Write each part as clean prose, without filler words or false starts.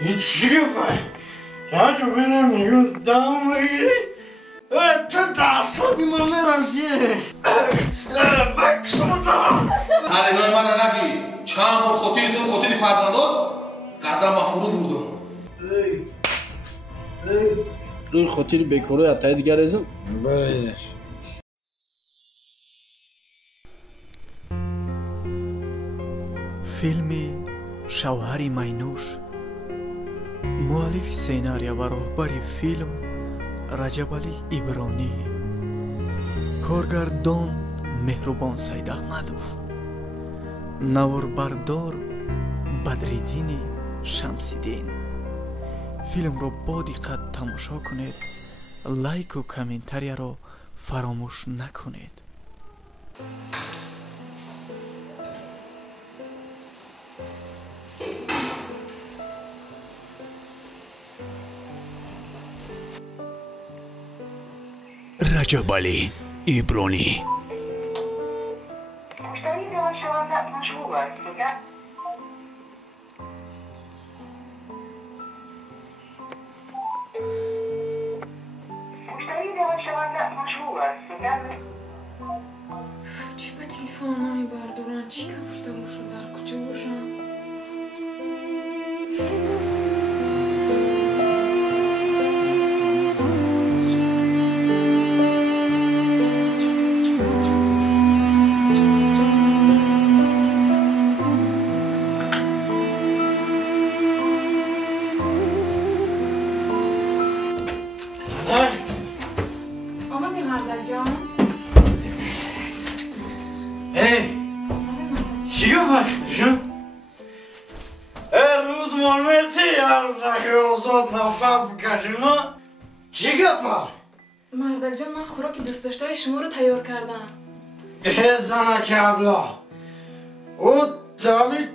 هیچی بای یا تو بینه میگون دام بگیری تو دستابی من میرسیه بکسم زنم سرگاه من نگی چند بار خاطری فرزندان غزم من فرو بردم روی خاطری بیکاره یا تایی دیگر ازم بایزش فیلمی شوهر مینوش مؤلف سیناریا و راهبر فیلم رجب علی ابرانی کارگردان مهربان سید احمدوف نواربردار بدریدین شمسیدین فیلم را با دقت تماشا کنید لایک و کامنتاری را فراموش نکنید رجب علی ابرانی چی به تلفن‌های بردارن چی کشته باشه در کوچه باشن آمدی مردک جان؟ چی بخشیم؟ روز مالمتی رخی آزاد نفس بکشیم چی گفت؟ مردک جان من خوراک دوست داشته شما رو تیار کردم زنک ابلا او دامی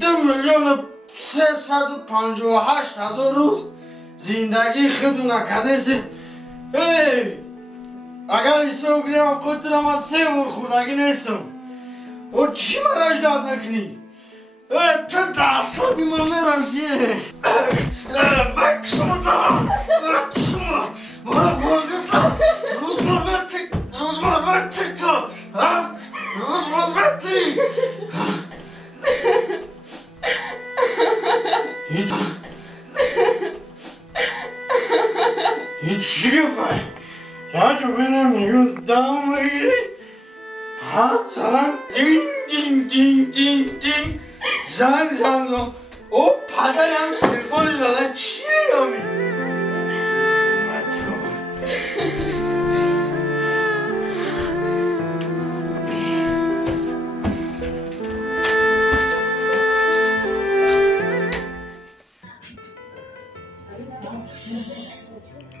2,358,000 روز زندگی خود نکرده سی اگر ایسا بگیرم قطرم از 3 بار خوردگی نیستم او چی مراش داد نکنی؟ تو دستابی من میرسیه بکسم زنم بکسم بردسم روز مالمتی تو روز مالمتی هیچی بای یا تو بینه میگون دام بگیری پس سلام دین زنگ زندم او پدر هم تلفون دادن چیه یامی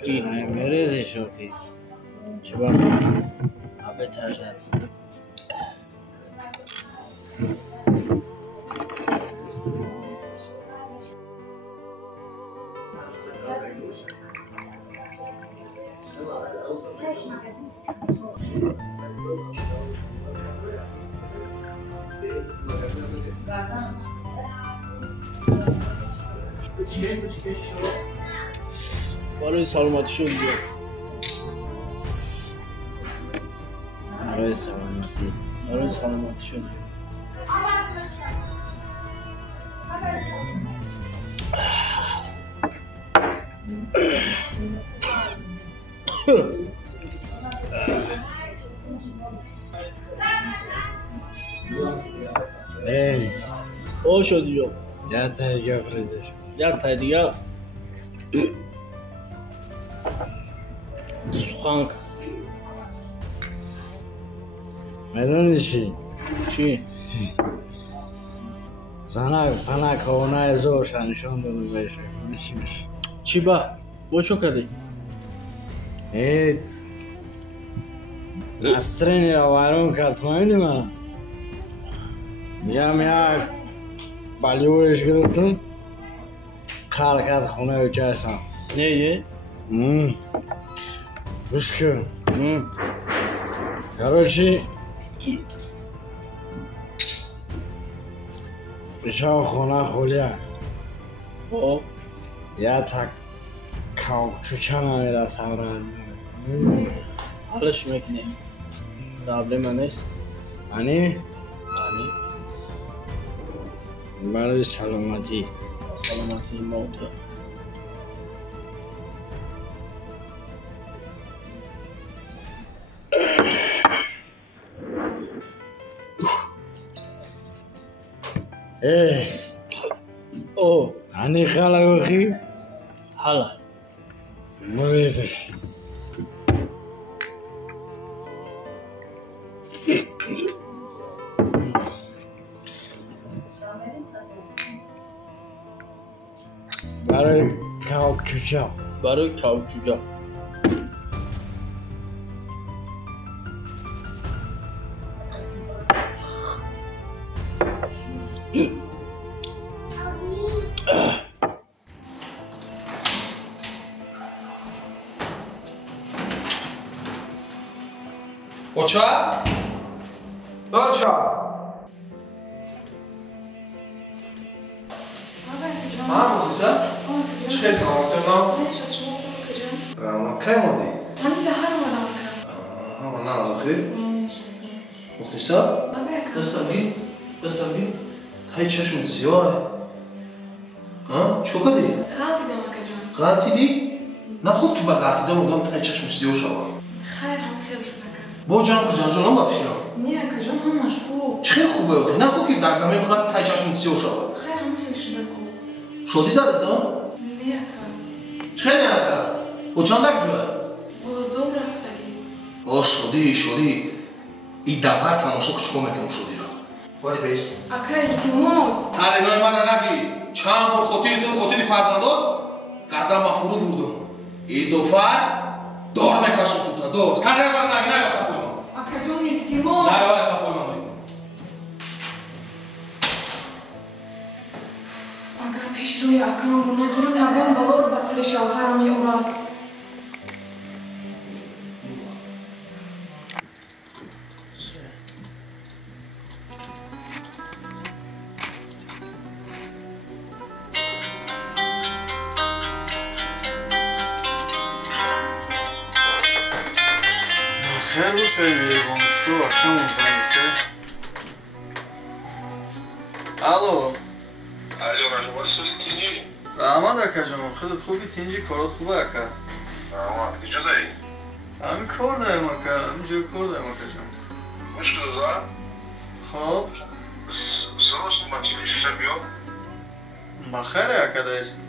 این مریضی شوخی چه با آبه تجدید کنم برای سلامتی شد بیا برای سلامتی شد او شد بیا یا تایگه فریزش یا تای دیگه سخنک میدونی چی؟ چی؟ زنک فنک خوانه زوش نشان دارو بشه چی با چو کردی؟ نسترینی را وارون کرد فهمیدی من میگم یک بالیوودش گرفتم خرکت خونه و چشم نه گوش کن کاروچی ایشان خونه خولیا خب یا تا کاوچوچانا میرسم. حالش میکنیم پرابلم نیست آنی یعنی برای سلامتی. سلامتی موت او آنی خاله بخی حالا مریضه. برای کاوچوچا. برای کاوچوچا Ocha? Ocha? ها مخلصة؟ چه خیلی سلامتی اونام؟ رحمت که مادی؟ همین سهر اومدم که همه نماز بخیر؟ مخلصة؟ دستم بین تایی چشمت سیاه ها؟ چو کدی؟ غلطی دم که جان غلطی دی؟ نه خوب که با غلطی دم اونم تایی چشمت سیاه شوا خیر هم خیلی شده که با جان با فیرم نه که جان همش خوب چه خیلی خوبه بخیر نه خوب که در زمین بخواد تایی چشمت سیاه شوا خیر هم خیلی شده که شدی زده تا؟ نه که چه نه که؟ و چند دک جوه؟ با زور رفتگی با شدی ای دفعه تماشا کچکو میکنم شدی را ولی بیست اکا التماس ترینای من نگی چند بار خاطری فرزندان قضا مفروض بردم ای دفعه دار میکشم شدن دار سر نگی نگی خفای من اکا جان التماس نگی خفای من میکنم اگر پیش روی اکام رو نگیرم نبون بالا رو بسر شوهرم میورد خیر باشه بیرون شو اکم فرسه. الو رحمت اکا جان خودت خوبی تینجی کارات خوبه اکا کجا داری؟ همین کار داریم اکا همینجور کار داریم اکا جان مشکل دار؟ خب سراش ما چی میشه بیا؟ بخیره اکا دایستی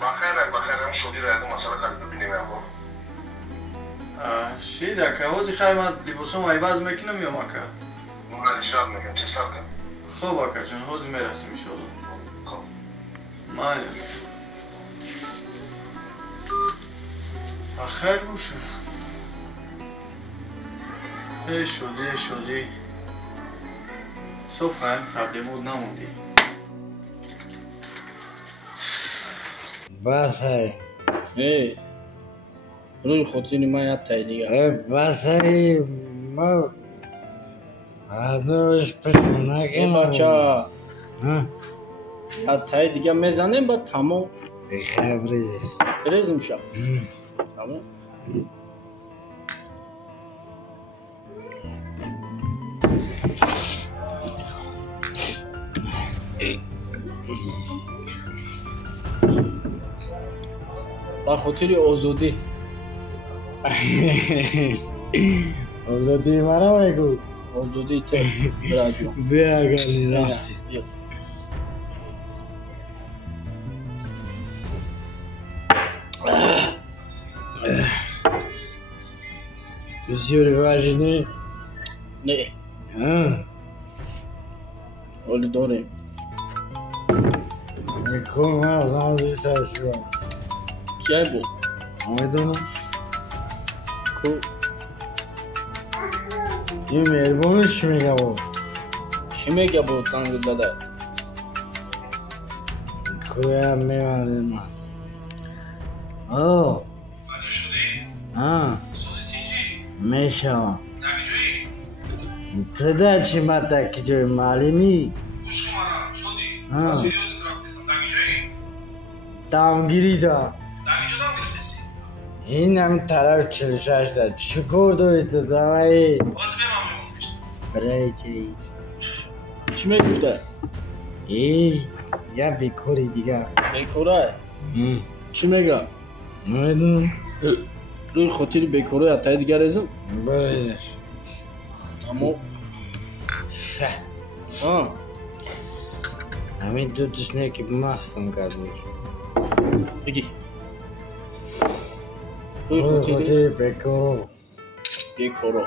بخیره هم شدی راید مسئله کاری ببینیم اما شید اکا وزی خیلی من لیباسم عیباز میکنم یا اکا من شاد میگم چه سر کن خب اکا جان حوزی میرسیم ایشالله مالی بخیر باشه شدی صفر هم پرابلمود نموندی بس های روی خاطری من یاد تایی دیگه بس های ما روش پشون نکنم بچه یاد تایی دیگه میزنیم با تمام خیلی بریزش بریزیم شب تمام با خاطر آزادی آزادی مرا میگو آزادی تو براجو بیا گلی رفتی بسیاری واجنی نه ولی داریم میکنم من زنزی سر شدم کی بود؟ میدونم کو این مهربانش میگه بود چی میگه بود تنگ داده؟ کوی هم میمانده من او بله شدی؟ سوزی تینجی؟ میشم نمی جایی؟ تدا چی ماتا که جوی معلمی مشکل مرا شدی؟ سیریوز ترافتی سم نمی جایی؟ دامگیری دا اینجا دام گرفتسی این همین طرف 46 دا چیکار داری تو دامایی؟ وظیفه من میمونیشت برای چی؟ چی میگفته؟ ای یا بیکاری دیگه بیکاره؟ چی میگه؟ نمیدونم روی خاطر بیکاره اتای دیگر ریزم؟ برایزش اما همین دو تشنه که مستم کردنش بگی روی روی خاطر خاطر بیکارو بیکاره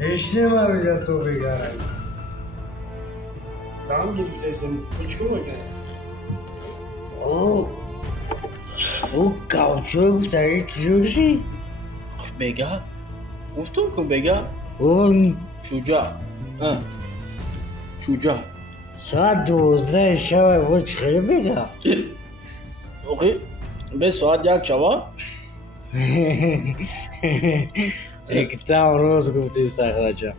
هیچ نمیگه تو بگرد دام گرفتیسم چیکار میکنی؟ او کاوچو گفته که جوشی بگه؟ گفتم که بگه؟ اون شجاع شجاع ساعت 12 شب بود چه بگه اوکی به ساعت یک شبه اکتام روز گفتی سخرا جا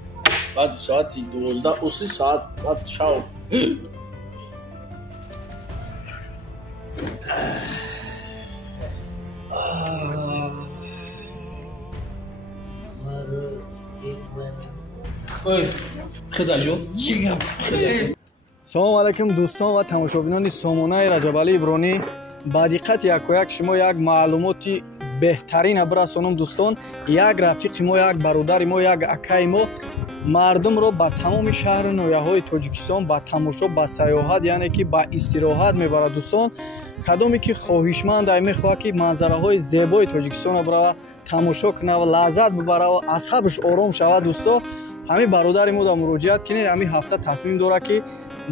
بعد ساعت 12 اسی ساعت بعد شب خزاجو салому алайкум дӯстон ва тамошобинони сомонаи раҷабалӣ ибронӣ ба диққат якояк шумо як маълумоти беҳтарина бирасонам дӯстон як рафиқи мо як бародари мо як акаи мо мардумро ба тамоми шаҳру ноҳияҳои тоҷикистон ба тамошо ба сайёҳат яъне ки ба истироҳат мебарад дӯстон кадоме ки хоҳишмандай мехоҳад ки манзараҳои зебои тоҷикистонро барава тамошо кунад ва лаззат бибара ва асабаш ором шавад дӯсто ҳамин бародари мо дар муроҷиат кинед ҳамин ҳафта тасмим дорад ки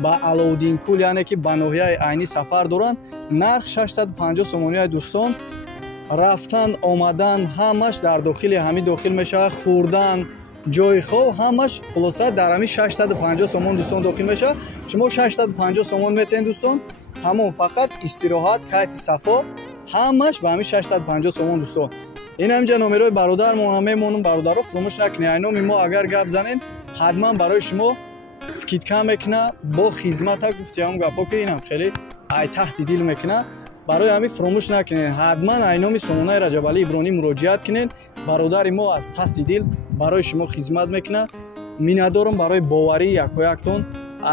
ба аловдинкул яъне ки ба ноҳияи айнӣ сафар доранд нарх 650 сомониай дӯстон рафтан омадан ҳамаш дар дохили ҳамин дохил мешавад хӯрдан ҷойи хоб ҳамаш хулоса дар ҳамин 650 сомон дӯстон дохил мешавад шумо 650 сомон метаҳед дӯстон ҳамон фақат истироҳат кайфи сафо ҳамаш ба ҳамин 650 сомон дӯстон ин ҳаминҷа номерои бародармон мемонам бародаро фурӯмӯш накунед айноми мо агар гап занед ҳатман барои шумо скидка мекуна бо хизмата гуфти ҳам гапо ки инам хеле ай таҳти дил мекуна барои ҳамин фурӯмӯш накунед ҳатман айноми сомонаи раҷабалӣ ибронӣ муроҷиат кунед бародари мо аз таҳти дил барои шумо хизмат мекуна миннатдорам барои боварии якояктон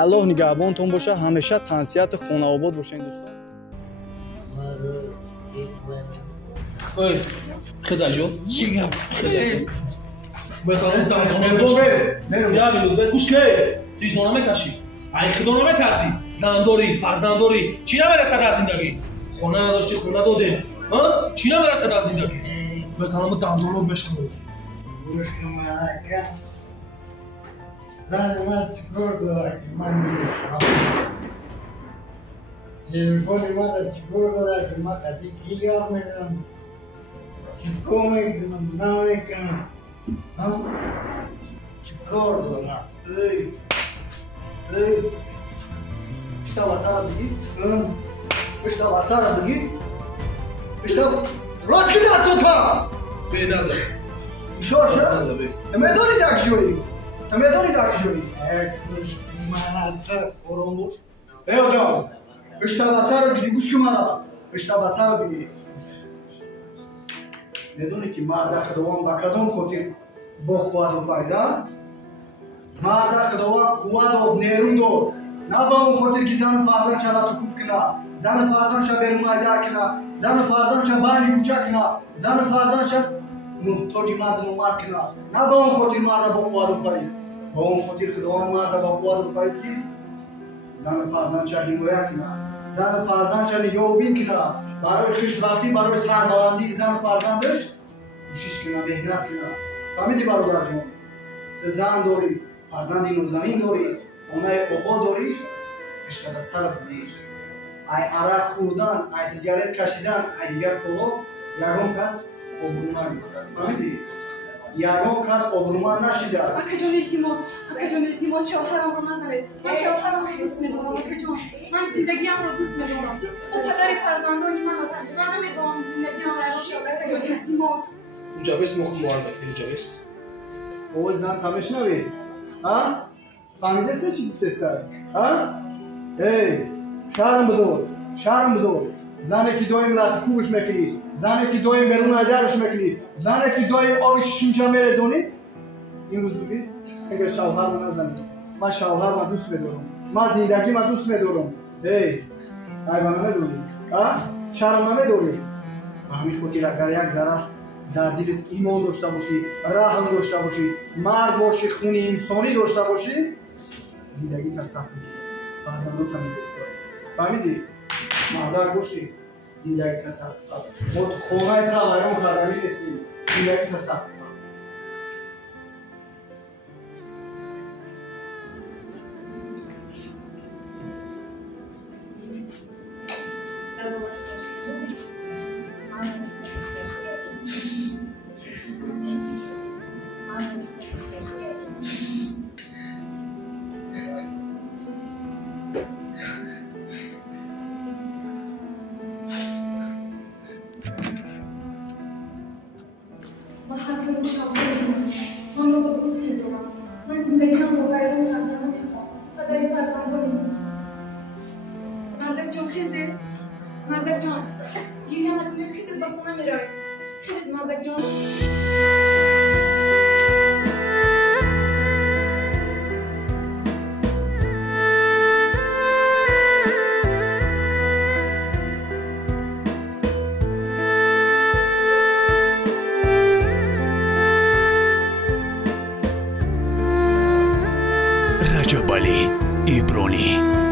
аллоҳ нигаҳбонтон боша ҳамеша тансияту хонаобод бошед дӯстон خزاجو چیگم مثلا یا میگه بگوش که تیزونه میکشی ای خدا نمیترسی زنداری فرزنداری چی نمیرسد از زندگی خونه نداشتی خونه دادیم چی نمیرسد از زندگی مثلا ما دندانلوب بشکنم گوش کمکه زن من چکار داره که من میرسم تلفونی من چکار داره که من قطعی گیار میدم چکار میکنم نمیکنم چکار داره İşte basara bugün. İşte basara bugün. İşte rahat gider tuta. به نظر Şor şor. نظر بیست Medoni dakşoyi. Medoni dakşoyi. گوش کمکه Oromboş. Ey adam. İşte basara bugün kuş kumara. İşte basara bugün. Medoni ki marda xdovan bakadon khotir bo khwad و fayda. Marda xdovan quwad و neru do. نه با اون خاطر که زن فرزند شده تو کوب کنه زن فرزند شده برون مایده کنه زن فرزند شده بانی کوچه کنه زن فرزند شده محتاجی مردم مرد کنه نه با اون خاطر مرد با قواد و فرید با اون خاطر خداوند مرد با قواد و فرید که زن فرزند شده حمایه کنه زن فرزند شده یابین کنه برای خوشبختی برای سربلندی زن فرزندش کوشش کنه مهنت کنه فهمیدی برادر جون زن داری فرزندی نوزمین داری خونه آقا داریش اشتاده سر بودیش ای عرق خوردن ای سیگارت کشیدن ای دیگر کلو یکم کس قبول نمیکنه فهمیدی ягон кас обруман нашидааст. акаҷон илтимос шавҳарамро назанед. ман шавҳарамро дӯст медорам акаҷон. ман зиндагиамро дӯст медорам. ӯ падари фарзандони ман аст. ман намехоҳам зиндагиам вайрон шавад акаҷон илтимос. уҷавест мохи муҳаммадӣ уҷавест овои зан тамешнавӣ фаҳмидасе чӣ гуфтеста эй шарм бидор зане ки доим ратикубш мекунӣ зане ки доим берун айдарш мекунӣ зане ки доим оби чишимча мерезонӣ имрӯз бибин агар шавҳарро назанӣ ман шавҳарма дӯст медорам ман зиндагима дӯст медорам эй айба намедорӣ шарм намедорӣ ба ҳамин хотир агар як зара дар дилит имон дошта бошӣ раҳм дошта бошӣ мард бошӣ хуни инсонӣ дошта бошӣ зиндагита сахт мекунӣ фарзандота мегирифторӣ фаҳмидӣ мардак бошӣ зиндагита сахт мо ту хонаитра вайрон карданӣ нестем зиндагита сахт من زندگیم رو ویران کردن نمیخوام. پدری فرزندانی من است. مردک جان خیزید. مردک جان. گریه نکنید خیزید به خونه میروید. خیزید مردک جان. Rajab Ali Ibroni.